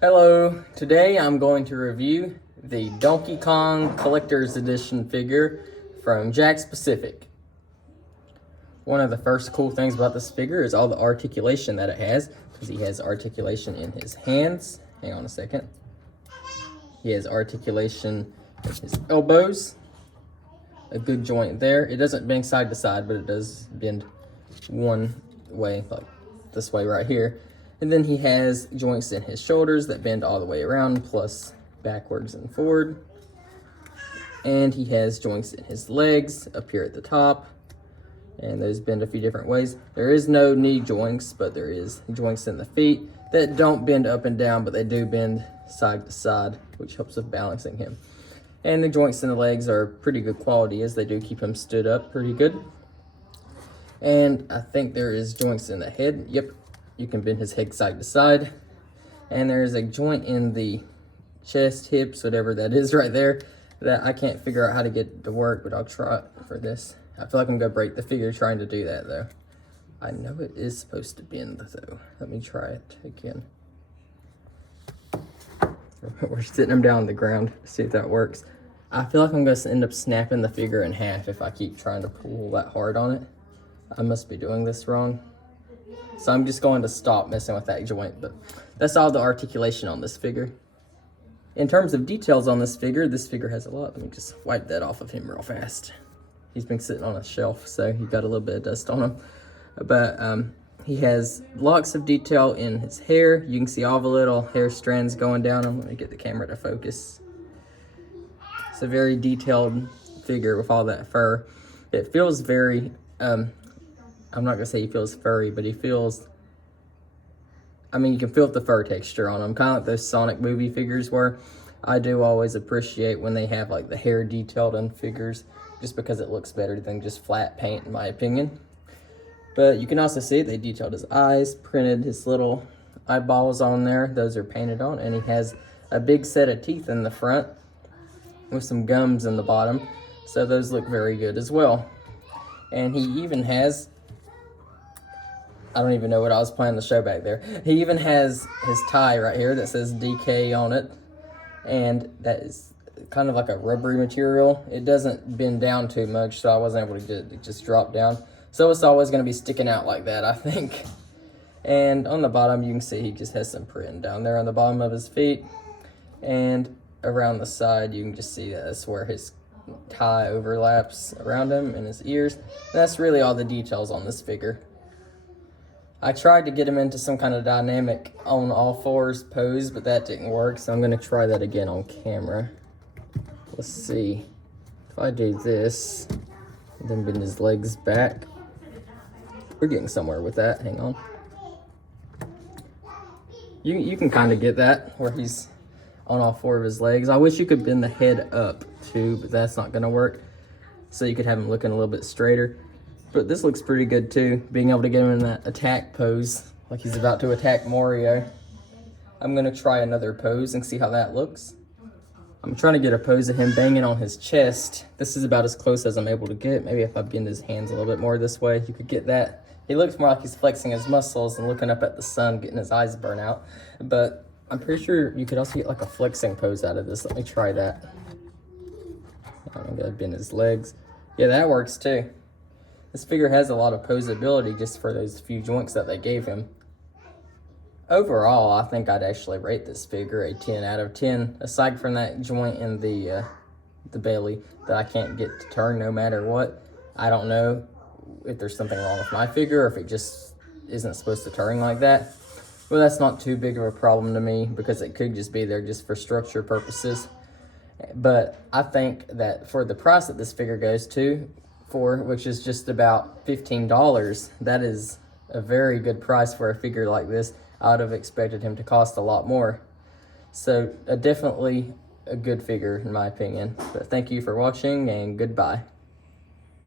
Hello, today I'm going to review the Donkey Kong Collector's Edition figure from Jakks Pacific. One of the first cool things about this figure is all the articulation that it has, because he has articulation in his hands. Hang on a second. He has articulation in his elbows. A good joint there. It doesn't bend side to side, but it does bend one way, like this way right here. And then he has joints in his shoulders that bend all the way around, plus backwards and forward. And he has joints in his legs up here at the top, and those bend a few different ways. There is no knee joints, but there is joints in the feet that don't bend up and down, but they do bend side to side, which helps with balancing him. And the joints in the legs are pretty good quality, as they do keep him stood up pretty good. And I think there is joints in the head. Yep. You can bend his head side to side. And there's a joint in the chest, hips, whatever that is right there, that I can't figure out how to get to work, but I'll try it for this. I feel like I'm gonna break the figure trying to do that though. I know it is supposed to bend though. Let me try it again. We're sitting him down on the ground to see if that works. I feel like I'm gonna end up snapping the figure in half if I keep trying to pull that hard on it. I must be doing this wrong. So I'm just going to stop messing with that joint, but that's all the articulation on this figure. In terms of details on this figure has a lot. Let me just wipe that off of him real fast. He's been sitting on a shelf, so he got a little bit of dust on him. But he has lots of detail in his hair. You can see all the little hair strands going down him. Let me get the camera to focus. It's a very detailed figure with all that fur. It feels very... I'm not gonna say he feels furry, but he feels, I mean, you can feel the fur texture on him, kind of like those Sonic movie figures were. I do always appreciate when they have like the hair detailed on figures, just because it looks better than just flat paint, in my opinion. But you can also see they detailed his eyes, printed his little eyeballs on there. Those are painted on, and he has a big set of teeth in the front with some gums in the bottom. So those look very good as well. And he even has, I don't even know what I was planning to show back there. He even has his tie right here that says DK on it. And that is kind of like a rubbery material. It doesn't bend down too much, so I wasn't able to get it to just drop down. So it's always going to be sticking out like that, I think. And on the bottom, you can see he just has some print down there on the bottom of his feet. And around the side, you can just see that's where his tie overlaps around him and his ears. And that's really all the details on this figure. I tried to get him into some kind of dynamic on all fours pose, but that didn't work, so I'm going to try that again on camera. Let's see. If I do this, then bend his legs back. We're getting somewhere with that. Hang on. You can kind of get that, where he's on all four of his legs. I wish you could bend the head up, too, but that's not going to work. So you could have him looking a little bit straighter. But this looks pretty good too, being able to get him in that attack pose, like he's about to attack Mario. I'm gonna try another pose and see how that looks. I'm trying to get a pose of him banging on his chest. This is about as close as I'm able to get. Maybe if I bend his hands a little bit more this way, you could get that. He looks more like he's flexing his muscles and looking up at the sun, getting his eyes burn out. But I'm pretty sure you could also get like a flexing pose out of this. Let me try that. I'm gonna bend his legs. Yeah, that works too. This figure has a lot of posability just for those few joints that they gave him. Overall, I think I'd actually rate this figure a 10 out of 10, aside from that joint in the belly that I can't get to turn no matter what. I don't know if there's something wrong with my figure or if it just isn't supposed to turn like that. Well, that's not too big of a problem to me because it could just be there just for structure purposes. But I think that for the price that this figure goes to, which is just about $15. That is a very good price for a figure like this. I would have expected him to cost a lot more. So definitely a good figure in my opinion. But thank you for watching and goodbye.